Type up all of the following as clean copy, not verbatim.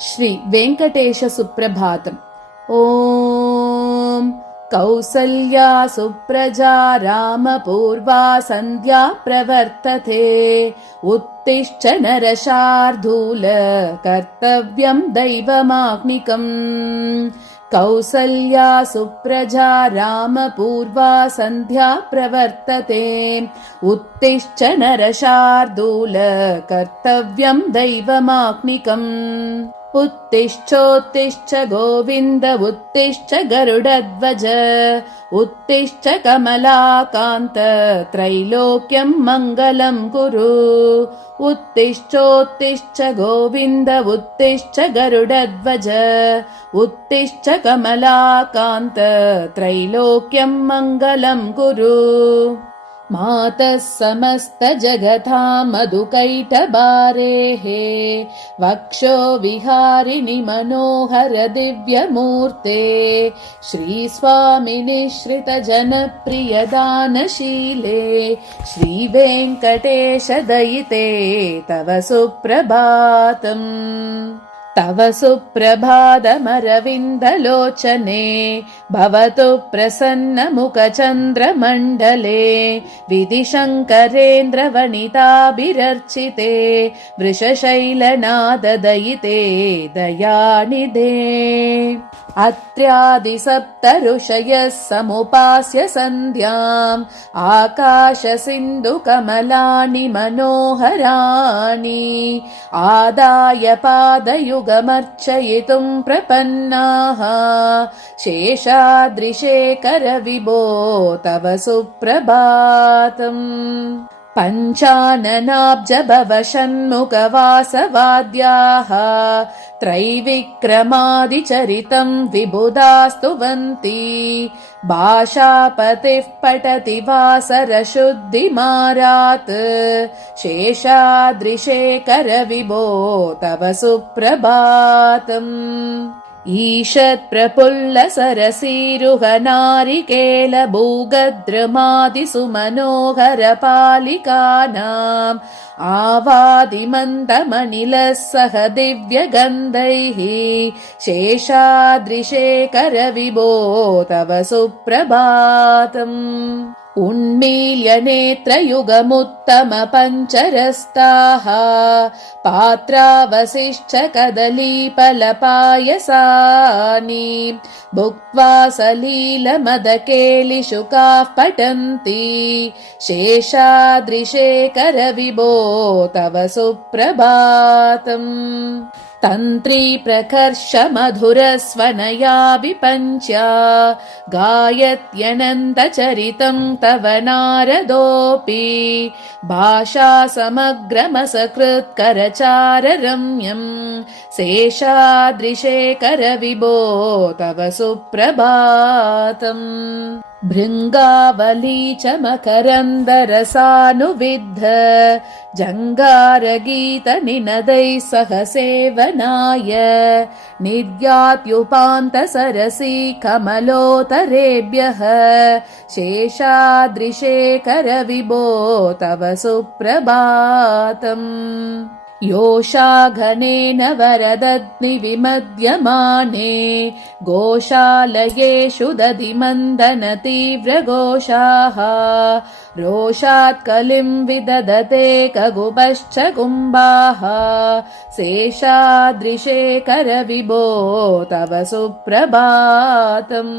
श्री वेंकटेश सुप्रभातम्। ओम कौसल्या सुप्रजा रामपूर्वा सन्ध्या प्रवर्तते। उत्तिष्ठ नरशार्दूल कर्तव्यं दैवमाह्निकम्। कौसल्या सुप्रजा रामपूर्वा सन्ध्या प्रवर्तते। उत्तिष्ठ नरशार्दूल कर्तव्यं दैवमाह्निकम्। उत्तिष्ठोत्तिष्ठ गोविन्द उत्तिष्ठ गरुडध्वज। उत्तिष्ठ कमलाकान्त त्रैलोक्यं मङ्गलं कुरु। उत्तिष्ठोत्तिष्ठ गोविन्द उत्तिष्ठ गरुडध्वज। उत्तिष्ठ कमलाकान्त त्रैलोक्यं मङ्गलं कुरु। मातः समस्त जगतां मधुकैटभारेः वक्षो विहारिणि मनोहर दिव्यमूर्ते। श्रीस्वामिनि श्रित जनप्रिय दानशीले श्रीवेङ्कटेश दयिते तव सुप्रभातम्। तव सुप्रभातमरविन्दलोचने भवतु प्रसन्नमुखचन्द्रमण्डले। विधिशङ्करेन्द्रवनिताभिरर्चिते वृषशैलनाददयिते दयानिधे। अत्र्यादिसप्त ऋषयः समुपास्य सन्ध्याम् आकाशसिन्धुकमलानि मनोहराणि। आदाय पादयुगमर्चयितुं प्रपन्नाः शेषाद्रिशेखर विभो तव सुप्रभातम्। पञ्चाननाब्ज भव षण्मुखवासवाद्याः त्रैविक्रमादिचरितं विबुधास्तुवन्ति। भाषापतिः पठति वासरशुद्धिमारात् शेषाद्रिशेखर विभो तव सुप्रभातम्। ईषत्प्रफुल्ल सरसीरुहनारिकेल भूगद्रमादिसुमनोहर पालिकानाम् आवादिमन्दमनिलः सह दिव्यगन्धैः शेषाद्रिशेखर विभो तव सुप्रभातम्। उन्मील्य नेत्रयुगमुत्तम पञ्चरस्ताः पात्रावशिष्ठ कदलीफलपायसानि भुक्त्वा सलीलमदकेलिशुकाः पठन्ति शेषाद्रिशेखर विभो तव सुप्रभातम्। तन्त्री प्रकर्ष मधुरस्वनया विपञ्च्या गायत्यनन्तचरितं तव नारदोऽपि। भाषा समग्रमसकृत्करचार रम्यं शेषाद्रिशेखर विभो तव सुप्रभातम्। भृङ्गावली च मकरन्दरसानुविद्ध जङ्गारगीतनिनदैः सह सेवनाय निर्यात्युपान्तसरसी कमलोतरेभ्यः शेषाद्रिशेखर विभो तव सुप्रभातम्। योषाघनेन वरदग्निविमध्यमाने गोशालयेषु दधिमन्दन तीव्रघोषाः रोषात् कलिं विदधते कगुपश्च कुम्भाः शेषाद्रिशेखर विभो तव सुप्रभातम्।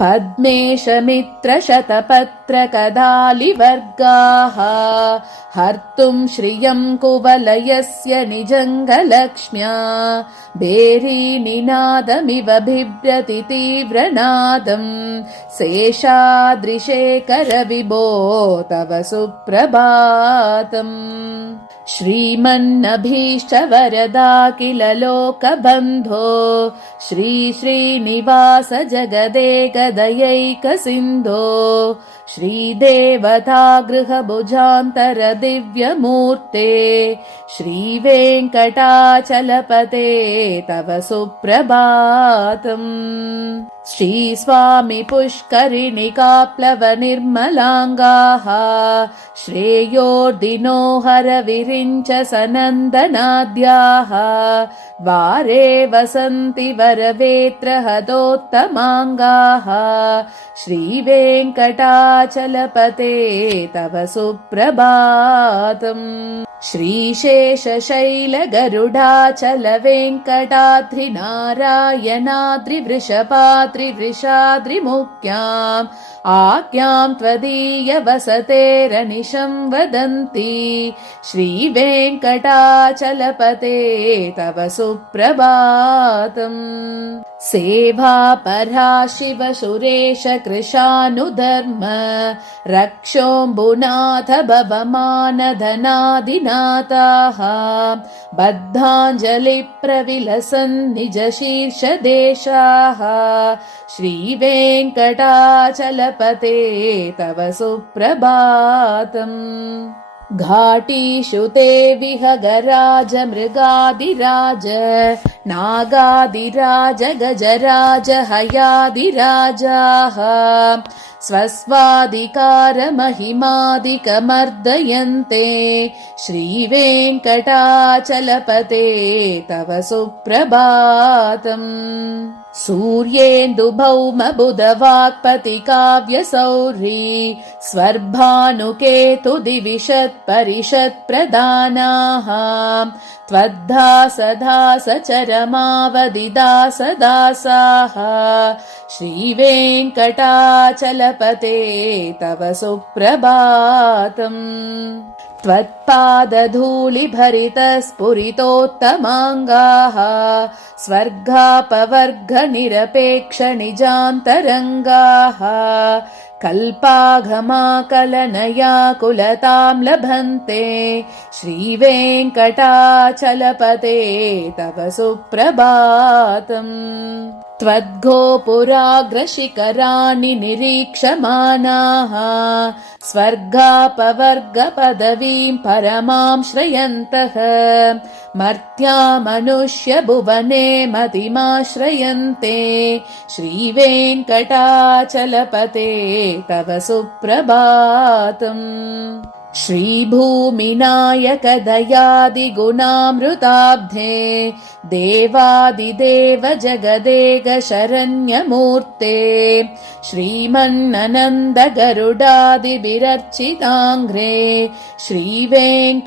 पद्मेशमित्रशतपत्र कदालिवर्गाः हर्तुं श्रियं कुवलयस्य निजङ्गलक्ष्म्या भेरीनिनादमिव बिभ्रति तीव्रनादम् शेषाद्रिशेखर विभो तव सुप्रभातम्। श्रीमन्नभीष्टवरदा किल लोकबन्धो श्री श्रीनिवास जगदेकदयैकसिन्धो श्रीदेवता गृहभुजान्तर दिव्यमूर्ते श्रीवेङ्कटाचलपते तव सुप्रभातम्। श्रीस्वामि पुष्करिणिकाप्लवनिर्मलाङ्गाः श्रेयोर्दिनो हरविरिञ्च सनन्दनाद्याः द्वारे वसन्ति वरवेत्रहदोत्तमाङ्गाः श्रीवेङ्कटाचलपते तव सुप्रभातम्। श्रीशेषशैलगरुडाचलवेङ्कटाद्रिनारायणाद्रिवृषपाद्रिवृषाद्रिमुख्याम् आज्ञाम् त्वदीयवसतेरनिशं वदन्ति श्रीवेङ्कटाचलपते तव सुप्रभातम्। सेवापरा शिव सुरेश कृशानुधर्म रक्षोऽम्बुनाथ भवमानधनादिनाथाः बद्धाञ्जलिप्रविलसन् निजशीर्षदेशाः श्रीवेङ्कटाचलपते तव सुप्रभातम्। घाटीषु ते विहगराज मृगादिराज नागादिराज गजराज हयादिराजाः स्वस्वाधिकारमहिमादिकमर्दयन्ते श्रीवेङ्कटाचलपते तव सुप्रभातम्। सूर्येन्दुभौमबुधवाक्पतिकाव्यसौरी स्वर्भानुकेतुदिविशत्परिषत्प्रदानाः त्वद्दासदासचरमावदिदासदासाः श्रीवेङ्कटाचलपते तव सुप्रभातम्। त्वत्पादधूलिभरितस्फुरितोत्तमाङ्गाः स्वर्गापवर्गनिरपेक्षनिजान्तरङ्गाः कल्पाघमाकलनयाकुलतां लभन्ते श्रीवेङ्कटाचलपते तव सुप्रभातम्। त्वद्गोपुराग्रशिखराणि निरीक्षमाणाः स्वर्गापवर्गपदवीं परमां श्रयन्तः मर्त्या मनुष्यभुवने मतिमाश्रयन्ते श्रीवेङ्कटाचलपते तव सुप्रभातम्। श्रीभूमिनायकदयादिगुणामृताब्धे देवादिदेव जगदेक शरण्यमूर्ते श्रीमन्ननन्दगरुडादिभिरर्चिताङ्घ्रे श्रीवेङ्कटाचलपते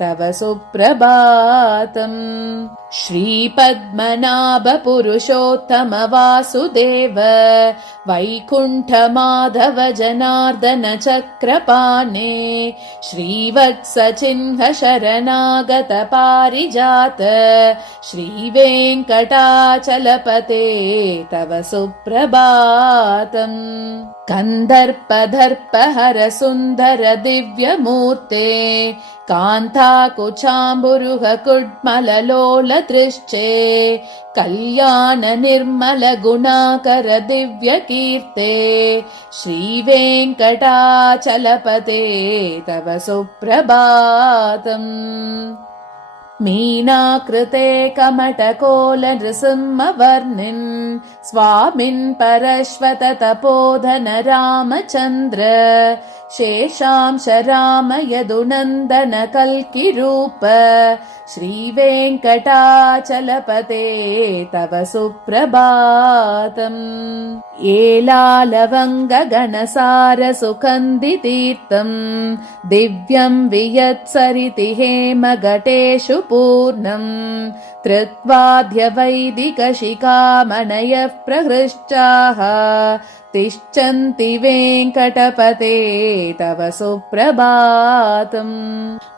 तव सुप्रभातम्। श्रीपद्मनाभपुरुषोत्तम वासुदेव वैकुण्ठमाधव जनार्दन चक्रपाणे श्रीवत्सचिह्न शरणागत पारिजात श्रीवेङ्कटाचलपते तव सुप्रभातम्। कन्दर्पदर्पहर सुन्दर दिव्यमूर्ते कान्ताकुचाम्बुरुह कुड्मललोलदृश्चे कल्याण निर्मल गुणाकर दिव्यकीर्ते श्रीवेङ्कटाचलपते तव सुप्रभातम्। मीनाकृते कमटकोल नृसिंहवर्णिन् स्वामिन् परश्वत तपोधन रामचन्द्र शेषांश राम यदुनन्दन कल्किरूप श्रीवेङ्कटाचलपते तव सुप्रभातम्। एलालवङ्गगणसार सुगन्धितीर्थम् दिव्यम् वियत्सरिति हेमघटेषु पूर्णम् धृत्वाद्यवैदिकशिखामणयः प्रहृष्टाः तिष्ठन्ति वेङ्कटपते तव सुप्रभातम्।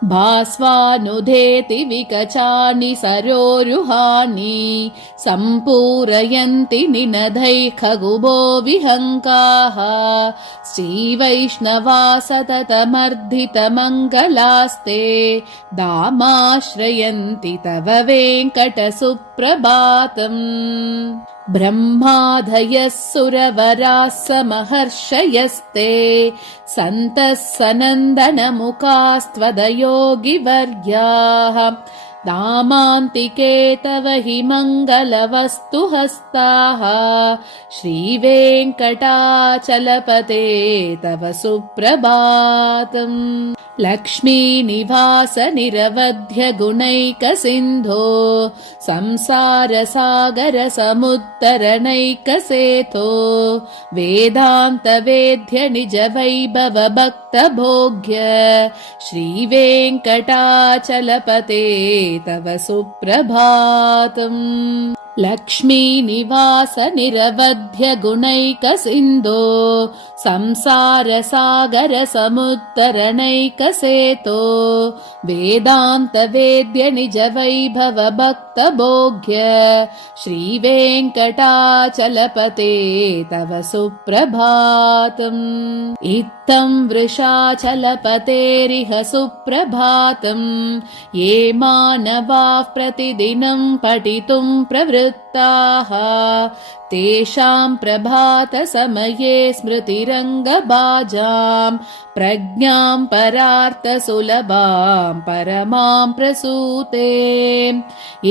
भास्वानुधेति विकचानि सरोरुहानि सम्पूरयन्ति निनदैः खगुभो विहङ्काः श्रीवैष्णवा सततमर्धितमङ्गलास्ते दामाश्रयन्ति तव वेङ्कटसुप्रभातम्। ब्रह्मादयः सुरवराः समहर्षयस्ते सन्तः सनन्दनमुखास्त्वदयोगिवर्याः दामान्तिके तव हि मङ्गलवस्तु हस्ताः श्रीवेङ्कटाचलपते तव सुप्रभातम् लक्ष्मीनिवास निरवध्य गुणैकसिन्धो संसारसागर समुत्तरणैकसेतो वेदान्तवेद्य निज वैभव भक्तभोग्य श्रीवेङ्कटाचलपते तव सुप्रभातम् लक्ष्मीनिवास निरवध्य गुणैकसिन्धो संसारसागर समुत्तरणैकसेतो वेदान्तवेद्य निज वैभव भक्तभोग्य श्रीवेङ्कटाचलपते तव सुप्रभातम् इत्थं वृषाचलपतेरिह सुप्रभातम् ये मानवाः प्रतिदिनं पठितुं प्रवृत्ताः तेषां प्रभातसमये स्मृतिरङ्गबाजां प्रज्ञां परार्थसुलभां परमां प्रसूते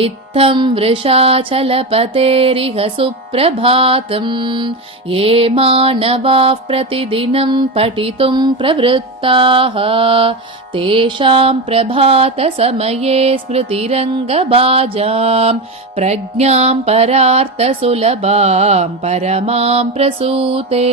इत्थं वृषाचलपतेरिह सुप्रभातम् ये मानवाः प्रतिदिनं पठितुं प्रवृत्ताः तेषां प्रभातसमये स्मृतिरङ्गबाजां प्रज्ञां परार्थसुलभां परमां प्रसूते।